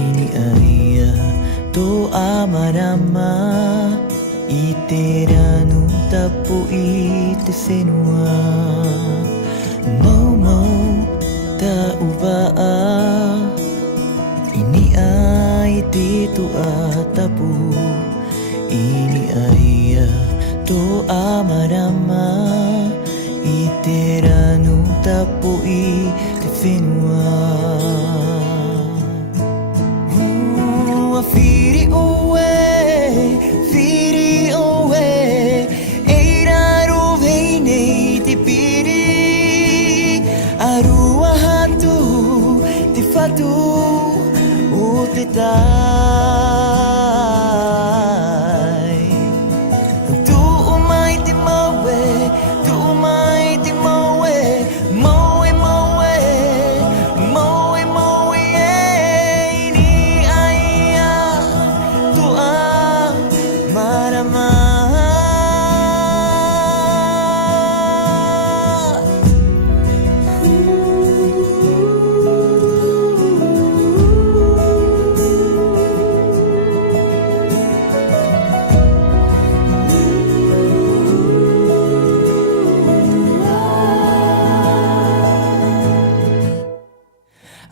iniaya to amarama iteranu tapo ite senua mau mau ta ubaa ini ay dito atapo ini ay to amarama iteranu tapo itefinua firi oe eiraru veinei te piri arua hatu te fatu o te tai tu umai te maue tu umai te maue maue maue maue maue ni aia tu a marama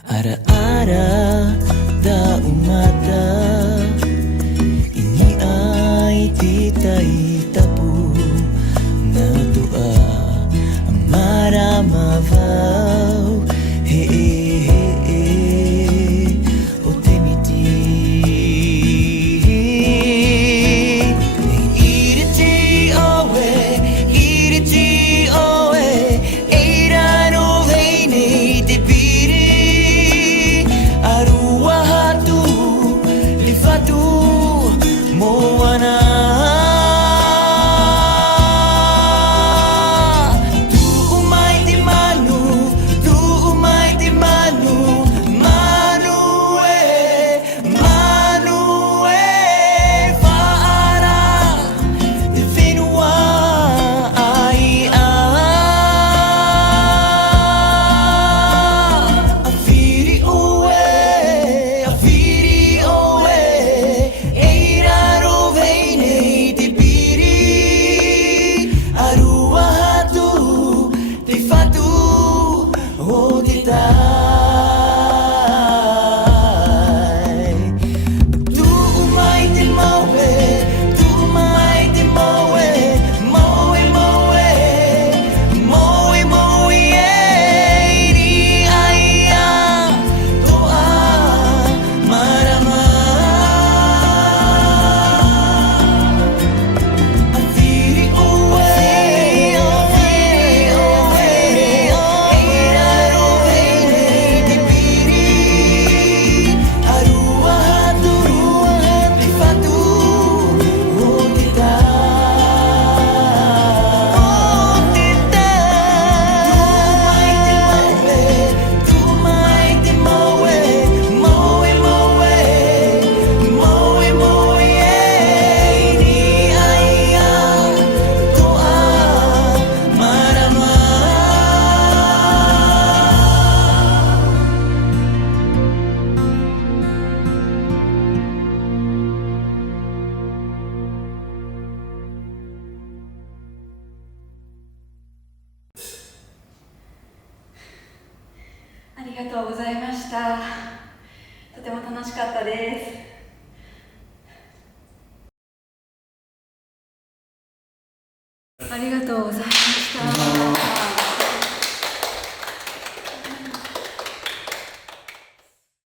Ara-ara da umata ini ay titay tapu na tua maramavaw he o temiti iriti oe eirano veinei te piri arua hatu li fatu moana tu umai te manu manu e faara te whenua ai a whiri oe eiraro veinei te piri arua hatu te fatu o te tai tu umai te maue maue maue ni aia toa marama whiri oe eiraro veinei te piri arua hatu te fatu o te tu mai te maue maue ni aia toa maramaありがとうございました。とても楽しかったです。ありがとうございます。